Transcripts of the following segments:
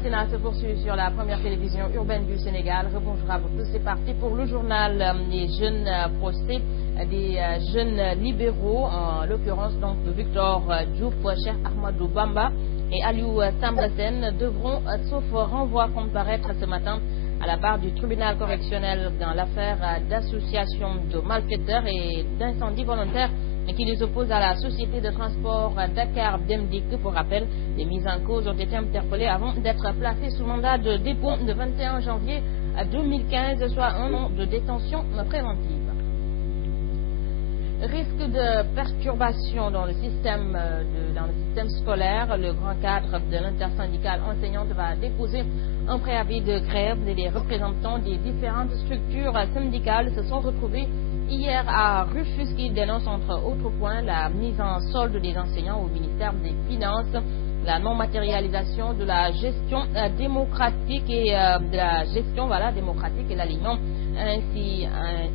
matinale se poursuit sur la première télévision urbaine du Sénégal. Rebonjour à vous tous. C'est parti pour le journal des jeunes procès des jeunes libéraux, en l'occurrence donc de Victor Diouf, Cheikh Ahmadou Bamba et Aliou Tambasen devront, sauf renvoi, comparaître ce matin à la barre du tribunal correctionnel dans l'affaire d'association de malfaiteurs et d'incendie volontaire qui les oppose à la société de transport Dakar Demdik. Pour rappel, les mises en cause ont été interpellées avant d'être placées sous mandat de dépôt le 21 janvier 2015, soit un an de détention préventive. Risque de perturbation dans le système scolaire, le grand cadre de l'intersyndicale enseignante va déposer un préavis de grève. Les représentants des différentes structures syndicales se sont retrouvés hier à Rufus, qui dénonce entre autres points la mise en solde des enseignants au ministère des Finances, la non-matérialisation de la gestion démocratique et l'alignement ainsi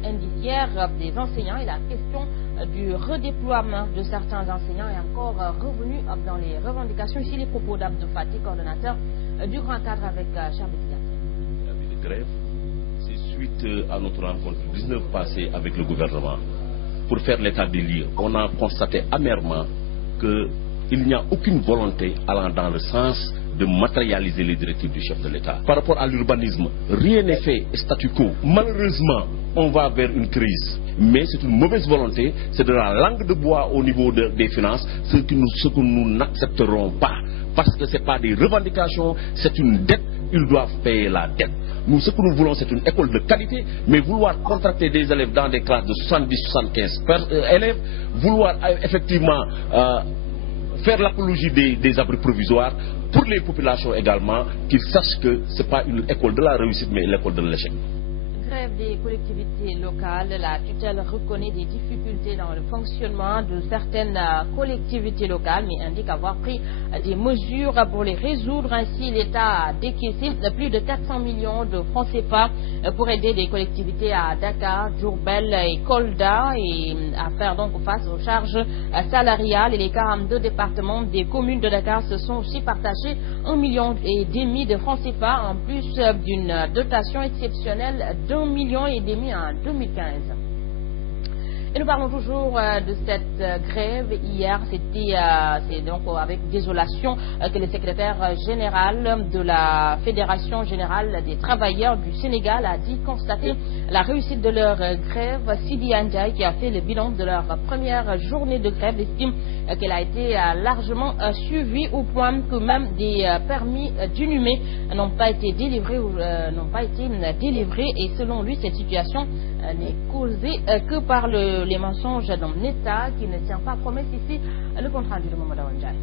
indiciaire des enseignants et la question du redéploiement de certains enseignants est encore revenu dans les revendications. Ici les propos d'Abdou Fati, coordonnateur du grand cadre avec Charles L'avis de grève, c'est suite à notre rencontre 19 passée avec le gouvernement. Pour faire l'état des lieux, on a constaté amèrement qu'il n'y a aucune volonté allant dans le sens de matérialiser les directives du chef de l'État. Par rapport à l'urbanisme, rien n'est fait statu quo. Malheureusement, on va vers une crise. Mais c'est une mauvaise volonté, c'est de la langue de bois au niveau des finances, ce que nous n'accepterons pas. Parce que ce n'est pas des revendications, c'est une dette, ils doivent payer la dette. Nous, ce que nous voulons, c'est une école de qualité, mais vouloir contracter des élèves dans des classes de 70-75 élèves, vouloir effectivement faire l'apologie des abris provisoires, pour les populations également, qu'ils sachent que ce n'est pas une école de la réussite, mais l'école de l'échec. Grève des collectivités locales, la tutelle reconnaît des difficultés dans le fonctionnement de certaines collectivités locales, mais indique avoir pris des mesures pour les résoudre. Ainsi, l'État a décaissé plus de 400 millions de francs CFA pour aider les collectivités à Dakar, Diourbel et Kolda et à faire donc face aux charges salariales. Et les 42 départements des communes de Dakar se sont aussi partagés 1,5 million de francs CFA en plus d'une dotation exceptionnelle d'1,5 million en 2015. Et nous parlons toujours de cette grève. Hier, c'est donc avec désolation que le secrétaire général de la Fédération générale des travailleurs du Sénégal a dit constater la réussite de leur grève. Sidi Ndiaye, qui a fait le bilan de leur première journée de grève, estime qu'elle a été largement suivie au point que même des permis d'inhumer n'ont pas été délivrés et selon lui, cette situation n'est causée que par les mensonges d'un État qui ne tient pas promesse. Ici, le compte rendu de Mamadou Ndiaye.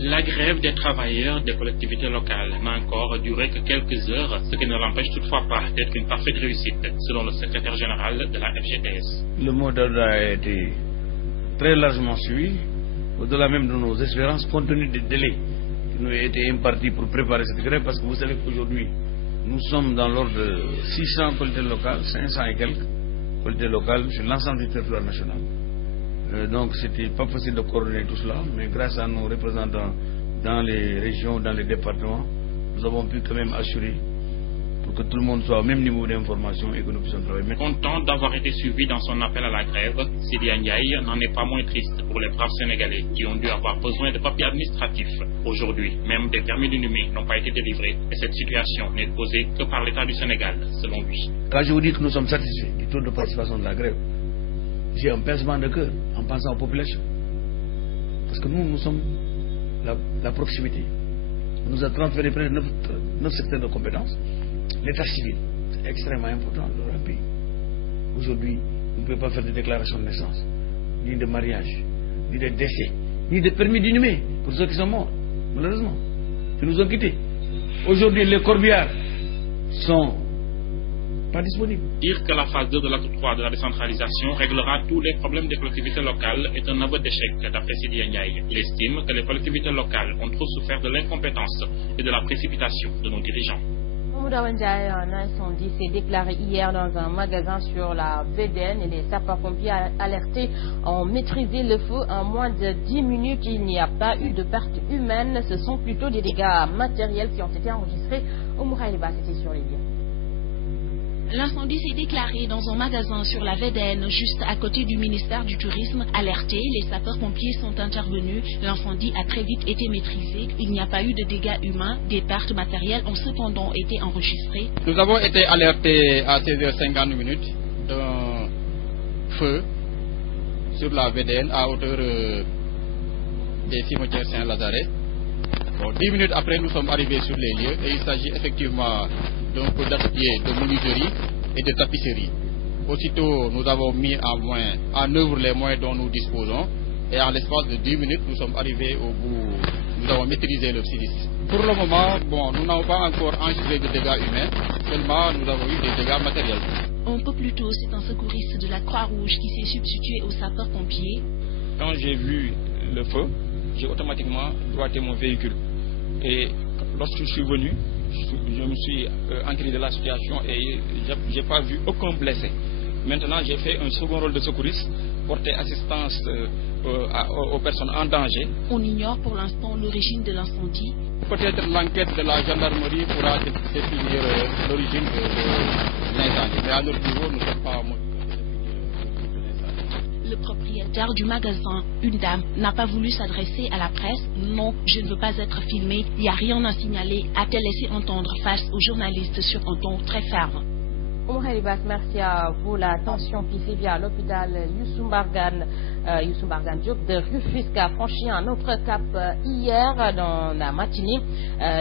La grève des travailleurs des collectivités locales n'a encore duré que quelques heures, ce qui ne l'empêche toutefois pas d'être une parfaite réussite, selon le secrétaire général de la FGTS. Le mot d'ordre a été très largement suivi, au-delà même de nos espérances, compte tenu des délais qui nous ont été impartis pour préparer cette grève, parce que vous savez qu'aujourd'hui, nous sommes dans l'ordre de 600 collectivités locales, 500 et quelques collectivités locales sur l'ensemble du territoire national. Donc c'était pas facile de coordonner tout cela, mais grâce à nos représentants dans les régions, dans les départements, nous avons pu quand même assurer pour que tout le monde soit au même niveau d'information et que nous puissions travailler. Content d'avoir été suivi dans son appel à la grève, Sidi Ndiaye n'en est pas moins triste pour les braves Sénégalais qui ont dû avoir besoin de papiers administratifs. Aujourd'hui, même des permis d'inhumer n'ont pas été délivrés et cette situation n'est causée que par l'État du Sénégal, selon lui. Quand je vous dis que nous sommes satisfaits du taux de participation de la grève, j'ai un pincement de cœur en pensant aux populations. Parce que nous sommes la proximité. On nous a transféré près de 9 secteurs de compétences. L'état civil, c'est extrêmement important dans un pays. Aujourd'hui, vous ne pouvez pas faire de déclaration de naissance, ni de mariage, ni de décès, ni de permis d'inhumer pour ceux qui sont morts, malheureusement, qui nous ont quittés. Aujourd'hui, les corbillards sont pas disponible. Dire que la phase 2 de l'acte 3 de la décentralisation réglera tous les problèmes des collectivités locales est un aveu d'échec, d'après Sidi Ndiaye. Il estime que les collectivités locales ont trop souffert de l'incompétence et de la précipitation de nos dirigeants. Moudawandiaï, un incendie s'est déclaré hier dans un magasin sur la VDN et les sapeurs-pompiers alertés ont maîtrisé le feu en moins de 10 minutes. Il n'y a pas eu de pertes humaines, ce sont plutôt des dégâts matériels qui ont été enregistrés. Omouraïba, c'était sur les lieux. L'incendie s'est déclaré dans un magasin sur la VDN, juste à côté du ministère du Tourisme. Alertés, les sapeurs-pompiers sont intervenus. L'incendie a très vite été maîtrisé. Il n'y a pas eu de dégâts humains. Des pertes matérielles ont cependant été enregistrées. Nous avons été alertés à 16h50 d'un feu sur la VDN à hauteur des cimetières Saint-Lazare. Bon, 10 minutes après, nous sommes arrivés sur les lieux et il s'agit effectivement d'un peu d'atelier de menuiserie et de tapisserie. Aussitôt, nous avons mis en œuvre les moyens dont nous disposons et en l'espace de 10 minutes, nous sommes arrivés au bout, nous avons maîtrisé le sinistre. Pour le moment, nous n'avons pas encore enregistré de dégâts humains, seulement nous avons eu des dégâts matériels. Un peu plus tôt, c'est un secouriste de la Croix-Rouge qui s'est substitué aux sapeurs-pompiers. Quand j'ai vu le feu, j'ai automatiquement droité mon véhicule. Et lorsque je suis venu, je me suis enquéré de la situation et je n'ai pas vu aucun blessé. Maintenant, j'ai fait un second rôle de secouriste, porter assistance aux personnes en danger. On ignore pour l'instant l'origine de l'incendie. Peut-être l'enquête de la gendarmerie pourra définir l'origine de l'incendie. Mais à notre niveau, nous ne sommes pas Le propriétaire du magasin, une dame, n'a pas voulu s'adresser à la presse. Non, je ne veux pas être filmé, il n'y a rien à signaler, a-t-elle laissé entendre face aux journalistes sur un ton très ferme. Merci à vous. La tension qui sévit à l'hôpital Youssou Mbargane Diop de Rufisque a franchi un autre cap hier dans la matinée.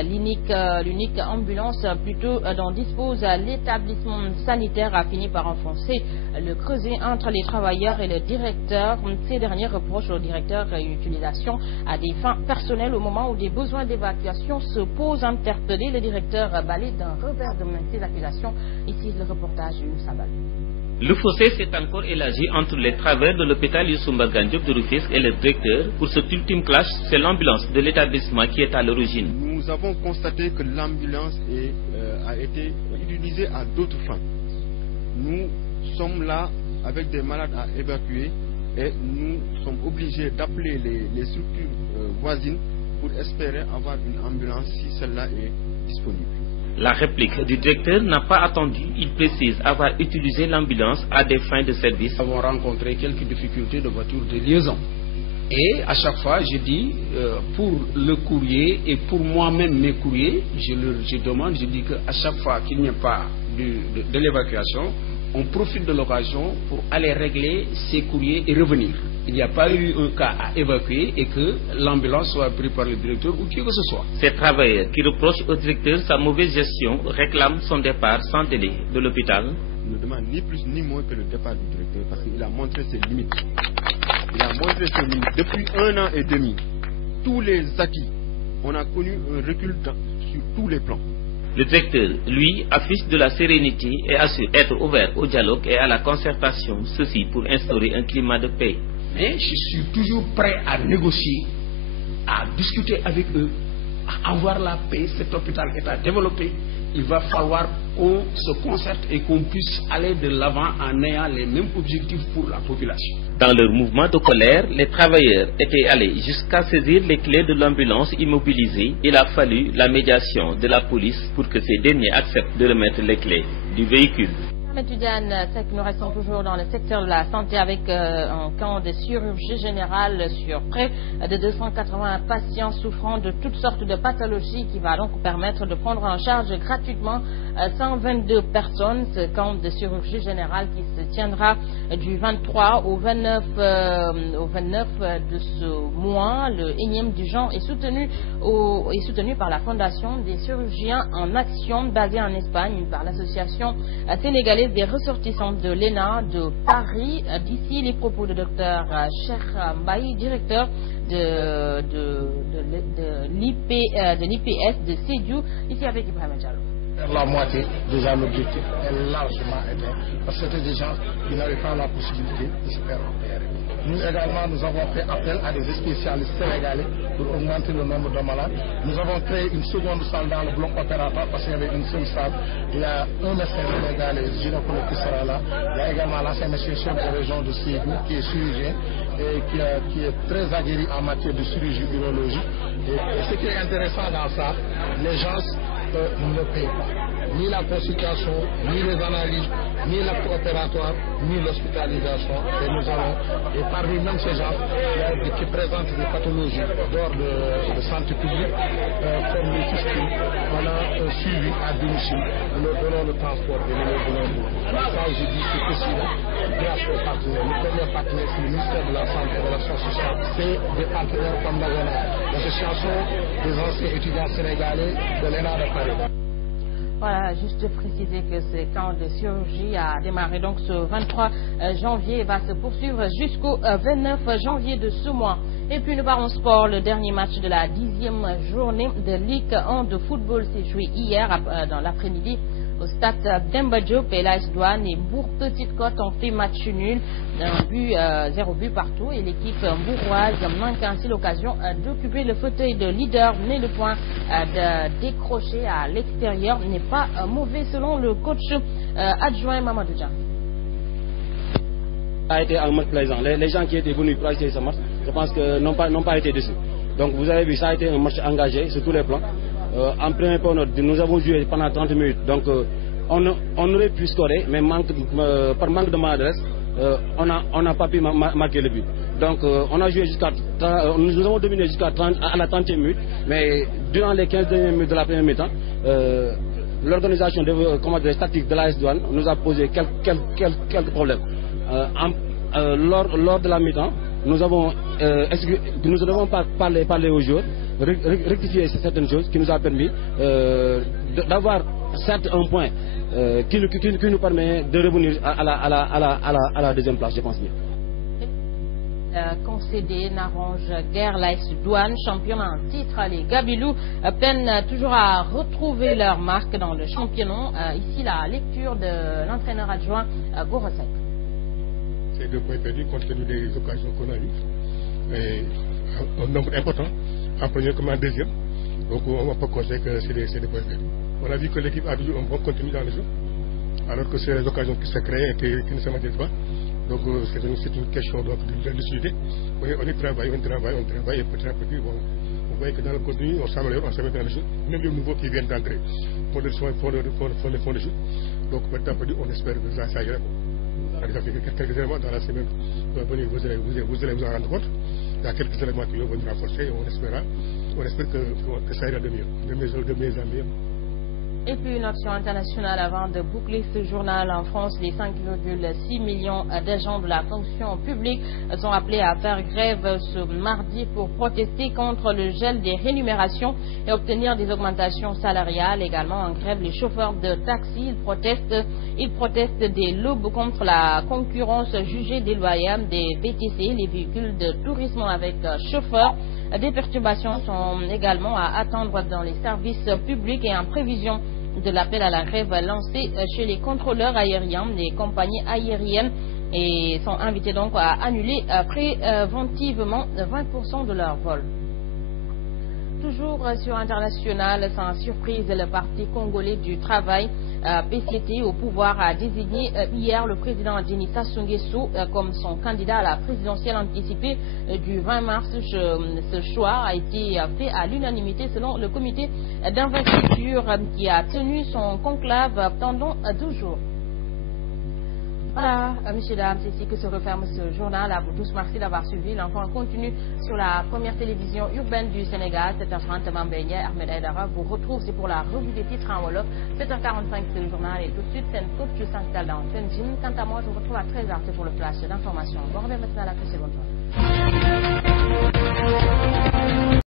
L'unique ambulance plutôt dont dispose l'établissement sanitaire a fini par enfoncer le creuset entre les travailleurs et le directeur. Ces derniers reprochent au directeur une utilisation à des fins personnelles au moment où des besoins d'évacuation se posent. Interpellé, le directeur balaye d'un revers de main ces accusations. Ici le reportage du Sabal. Le fossé s'est encore élargi entre les travailleurs de l'hôpital Youssou Mbargane Diop de Rufisque et le directeur. Pour cet ultime clash, c'est l'ambulance de l'établissement qui est à l'origine. Nous avons constaté que l'ambulance a été utilisée à d'autres fins. Nous sommes là avec des malades à évacuer et nous sommes obligés d'appeler les structures voisines pour espérer avoir une ambulance si celle-là est disponible. La réplique du directeur n'a pas attendu. Il précise avoir utilisé l'ambulance à des fins de service. Nous avons rencontré quelques difficultés de voiture de liaison. Et à chaque fois, je dis, pour le courrier et pour moi-même mes courriers, je demande, je dis qu'à chaque fois qu'il n'y a pas de l'évacuation, on profite de l'occasion pour aller régler ces courriers et revenir. Il n'y a pas eu un cas à évacuer et que l'ambulance soit prise par le directeur ou qui que ce soit. Ces travailleurs qui reprochent au directeur sa mauvaise gestion réclament son départ sans délai de l'hôpital. On ne demande ni plus ni moins que le départ du directeur parce qu'il a montré ses limites. Il a montré ses limites. Depuis 1 an et demi, tous les acquis, on a connu un recul sur tous les plans. Le directeur, lui, affiche de la sérénité et assure être ouvert au dialogue et à la concertation, ceci pour instaurer un climat de paix. Mais je suis toujours prêt à négocier, à discuter avec eux, à avoir la paix. Cet hôpital est à développer. Il va falloir qu'on se concerte et qu'on puisse aller de l'avant en ayant les mêmes objectifs pour la population. Dans leur mouvement de colère, les travailleurs étaient allés jusqu'à saisir les clés de l'ambulance immobilisée. Il a fallu la médiation de la police pour que ces derniers acceptent de remettre les clés du véhicule. Nous restons toujours dans le secteur de la santé avec un camp de chirurgie générale sur près de 280 patients souffrant de toutes sortes de pathologies qui va donc permettre de prendre en charge gratuitement 122 personnes. Ce camp de chirurgie générale qui se tiendra du 23 au 29 de ce mois. Le énième du genre est soutenu par la Fondation des chirurgiens en action basée en Espagne par l'association sénégalaise des ressortissants de l'ENA de Paris. D'ici les propos de Dr Cheikh Mbaye, directeur de l'IPS de Sédhiou, ici avec Ibrahim Diallo. La moitié, déjà l'objectif est largement atteint parce que c'était des gens qui n'avaient pas la possibilité de se faire opérer. Nous également, nous avons fait appel à des spécialistes sénégalais pour augmenter le nombre de malades. Nous avons créé une seconde salle dans le bloc opératoire parce qu'il y avait une seule salle. Il y a un médecin sénégalais, gynécologue qui sera là. Il y a également l'ancien médecin chef de région de Ségou qui est chirurgien et qui est très aguerri en matière de chirurgie urologie. Et ce qui est intéressant dans ça, les gens ne payent pas. Ni la consultation, ni les analyses, ni l'acte opératoire, ni l'hospitalisation. Et nous allons, et parmi même ces gens qui présentent des pathologies d'ordre de santé publique, comme les fistules, on a un suivi à domicile, nous leur donnons le transport et nous leur donnons l'eau. Ça, je dis, c'est possible grâce aux partenaires. Le premier partenaire, c'est le ministère de la Santé et de l'Action sociale. C'est des partenaires comme l'association des anciens étudiants sénégalais de l'ENA de Paris. Voilà, juste préciser que ce camp de chirurgie a démarré donc ce 23 janvier et va se poursuivre jusqu'au 29 janvier de ce mois. Et puis nous parlons sport. Le dernier match de la 10e journée de Ligue 1 de football s'est joué hier dans l'après-midi au stade Demba Diop et l'AS Douanes et Bourg Petite Côte ont fait match nul, 0 but partout, et l'équipe bourroise manque ainsi l'occasion d'occuper le fauteuil de leader, mais le point de décrocher à l'extérieur n'est pas mauvais selon le coach adjoint Mamadou Dia. Ça a été un match plaisant. Les gens qui étaient venus pour assister ce match, je pense que n'ont pas été déçus. Donc vous avez vu, ça a été un match engagé sur tous les plans. En premier période, nous avons joué pendant 30 minutes, donc on aurait pu scorer, mais par manque de maladresse, on n'a pas pu marquer le but. Donc on a joué nous avons dominé jusqu'à la 30e minute, mais durant les 15 dernières minutes de la première mi-temps, l'organisation statique de l'AS Douanes nous a posé quelques problèmes. Lors de la mi-temps, nous ne devons pas parler aux joueurs, rectifier certaines choses qui nous a permis d'avoir certes un point qui nous permet de revenir à la deuxième place, je pense bien. Concédé n'arrange guère l'AS Douanes, champion en titre. Les Gabilous peinent toujours à retrouver leur marque dans le championnat. Ici, la lecture de l'entraîneur adjoint Gorosek. C'est 2 points perdus compte tenu des occasions qu'on a eues. Et un nombre important, en première comme en deuxième. Donc on peut considérer que c'est des points perdus. On a vu que l'équipe a eu un bon contenu dans le jeu, alors que c'est les occasions qui se créent et qui ne se maintiennent pas. Donc c'est une question de lucidité. On travaille et petit à petit, on voit que dans le contenu, on s'améliore, on s'améliore dans le jeu. Même les nouveaux qui viennent d'entrer font le jeu. Donc petit à petit, on espère que ça ira. Ça fait quelques éléments dans la semaine, vous allez vous en rendre compte. Il y a quelques éléments qui vont venir renforcer et on espère que ça ira de mieux en mieux. Et puis une option internationale avant de boucler ce journal. En France, les 5,6 millions d'agents de la fonction publique sont appelés à faire grève ce mardi pour protester contre le gel des rémunérations et obtenir des augmentations salariales. Également en grève les chauffeurs de taxi. Ils protestent des lobes contre la concurrence jugée déloyale des VTC, les véhicules de tourisme avec chauffeurs. Des perturbations sont également à attendre dans les services publics et en prévision de l'appel à la grève lancé chez les contrôleurs aériens. Les compagnies aériennes et sont invitées donc à annuler préventivement 20% de leurs vols. Toujours sur international, sans surprise, le Parti congolais du travail, PCT, au pouvoir, a désigné hier le président Denis Sassou Nguesso comme son candidat à la présidentielle anticipée du 20 mars. Ce choix a été fait à l'unanimité selon le comité d'investiture qui a tenu son conclave pendant 12 jours. Voilà, messieurs, dames, c'est ici que se referme ce journal. À vous tous, merci d'avoir suivi. L'enfant continue sur la première télévision urbaine du Sénégal. 7h30, Mambénie, Ahmed Aïdara vous retrouve. C'est pour la revue des titres en Wolof. 7h45, c'est le journal. Et tout de suite, c'est une coach s'installe dans Fenjin. Quant à moi, je vous retrouve à 13h, c'est pour le flash d'information. Bon, on revient maintenant à la très bonne journée.